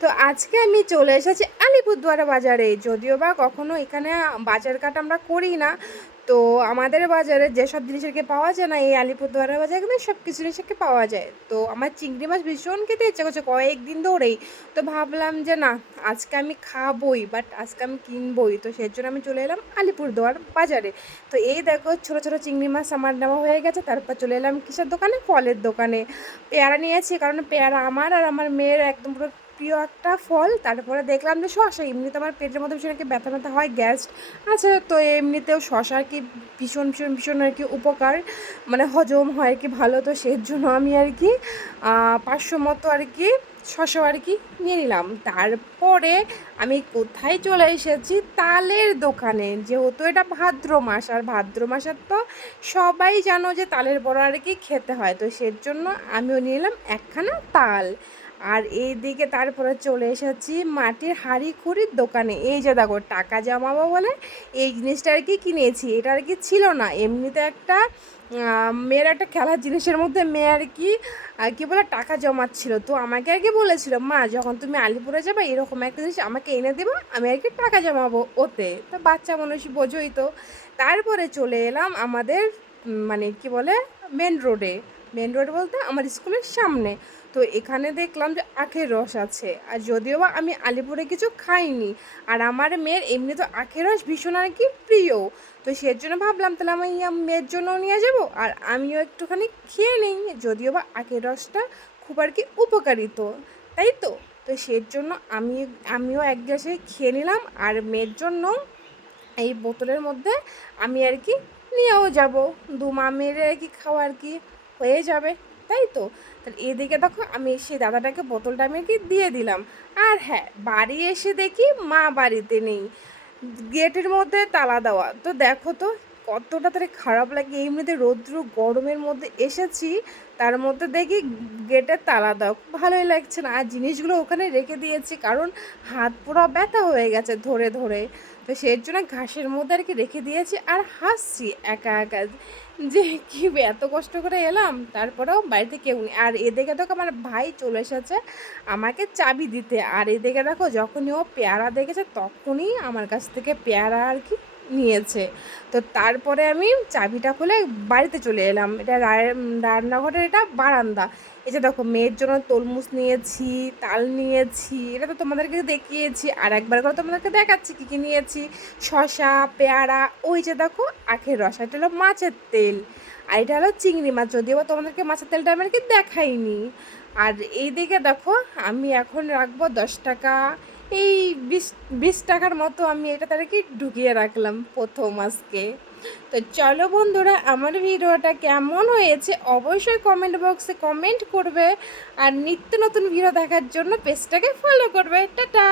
তো আজকে আমি চলে এসেছি আলিপুরদুয়ার বাজারে। যদিও বা কখনো এখানে বাজার কাট আমরা করি না, তো আমাদের বাজারে যেসব জিনিসেরকে পাওয়া যায় না, এই আলিপুরদুয়ার বাজারে কিন্তু সব কিছু জিনিসকে পাওয়া যায়। তো আমার চিংড়ি মাছ ভীষণ খেতে ইচ্ছে করছে কয়েকদিন ধরেই। তো ভাবলাম যে না, আজকে আমি খাবই, বাট আজকে আমি কিনবই। তো সেই জন্য আমি চলে এলাম আলিপুরদুয়ার বাজারে। তো এই দেখো, ছোটো ছোটো চিংড়ি মাছ আমার নেওয়া হয়ে গেছে। তারপর চলে এলাম কিসের দোকানে? ফলের দোকানে। পেয়ারা নিয়েছি, কারণ পেয়ারা আমার আর আমার মেয়ের একদম পুরো প্রিয় একটা ফল। তারপরে দেখলাম যে শসা, এমনিতে আমার পেটের মধ্যে ভীষণ আর কি ব্যথা ব্যথা হয়, গ্যাস আছে, তো এমনিতেও শসা আর কি ভীষণ ভীষণ ভীষণ আর কি উপকার, মানে হজম হয় আর কি ভালো। তো সেই জন্য আমি আর কি 500 মতো আর কি শসা আর কি নিয়ে নিলাম। তারপরে আমি কোথায় চলে এসেছি? তালের দোকানে। যেহেতু এটা ভাদ্র মাস, আর ভাদ্র মাসের তো সবাই জানো যে তালের বড়া আর কি খেতে হয়, তো সেই জন্য আমিও নিয়ে নিলাম একখানা তাল। আর এই দিকে তারপরে চলে এসেছি মাটির হাঁড়ি খুঁড়ির দোকানে। এই যে দেখো, টাকা জমাবো বলে এই জিনিসটা আর কি কিনেছি। এটা আর কি ছিল না, এমনিতে একটা মেয়ের একটা খেলার জিনিসের মধ্যে মেয়ে আর কি কী বলে টাকা জমাচ্ছিল। তো আমাকে আর কি বলেছিল, মা যখন তুমি আলিপুরে যাবে এরকম একটা জিনিস আমাকে এনে দেবো, আমি আর কি টাকা জমাবো ওতে। তো বাচ্চা মানুষ বোঝোই তো। তারপরে চলে এলাম আমাদের মানে কি বলে মেন রোডে। মেন রোড বলতে আমার স্কুলের সামনে। তো এখানে দেখলাম যে আখের রস আছে, আর যদিও বা আমি আলিপুরে কিছু খাইনি, আর আমার মেয়ের এমনি তো আখের রস ভীষণ আর কি প্রিয়। তো সেই জন্য ভাবলাম তাহলে আমি মেয়ের জন্য নিয়ে যাব, আর আমিও একটুখানি খেয়ে নিই। যদিও বা আখের রসটা খুব আর কি উপকারিত, তাই তো। তো সেই জন্য আমিও এক গ্লাসে খেয়ে নিলাম, আর মেয়ের জন্য এই বোতলের মধ্যে আমি আর কি নিয়েও যাব। দু মামের আর কি খাওয়া আর কি হয়ে যাবে, তাই তো। তাহলে এদিকে দেখো, আমি সেই দাদাটাকে বোতলটা আমি আর কি দিয়ে দিলাম। আর হ্যাঁ, বাড়ি এসে দেখি মা বাড়িতে নেই, গেটের মধ্যে তালা দেওয়া। তো দেখো তো কতটা তাদের খারাপ লাগে। এমনিতে রৌদ্র গরমের মধ্যে এসেছি, তার মধ্যে দেখি গেটে তালা দাও, ভালোই লাগছে না। আর জিনিসগুলো ওখানে রেখে দিয়েছি, কারণ হাত পুরো ব্যথা হয়ে গেছে ধরে ধরে। তো সেই জন্য ঘাসের মধ্যে আর কি রেখে দিয়েছি, আর হাসছি একা একা যে কি এত কষ্ট করে এলাম, তারপরেও বাড়িতে কেউ নেই। আর এদিকে দেখো আমার ভাই চলে এসেছে আমাকে চাবি দিতে। আর এদিকে দেখো, যখনই ও পেয়ারা দেখেছে তখনই আমার কাছ থেকে পেয়ারা আর কি নিয়েছে। তো তারপরে আমি চাবিটা খুলে বাড়িতে চলে এলাম। এটা রান্নাঘরের এটা বারান্দা। এই যে দেখো, মেয়ের জন্য তরমুজ নিয়েছি, তাল নিয়েছি, এটা তো তোমাদেরকে দেখিয়েছি, আর একবার করে তোমাদেরকে দেখাচ্ছি কী কী নিয়েছি। শসা, পেয়ারা, ওই যে দেখো আখের রস, এটা হলো মাছের তেল, আর এটা হলো চিংড়ি মাছ। যদিও তোমাদেরকে মাছের তেলটা আমি আর কি দেখাইনি। আর এই দিকে দেখো, আমি এখন রাখবো 10 টাকা, এই 20 টাকার মতো আমি এটাতে আর কি ঢুকিয়ে রাখলাম প্রথম আজকে। তো চলো বন্ধুরা, আমার ভিডিওটা কেমন হয়েছে অবশ্যই কমেন্ট বক্সে কমেন্ট করবে, আর নিত্য নতুন ভিডিও দেখার জন্য পেজটাকে ফলো করবে। টাটা।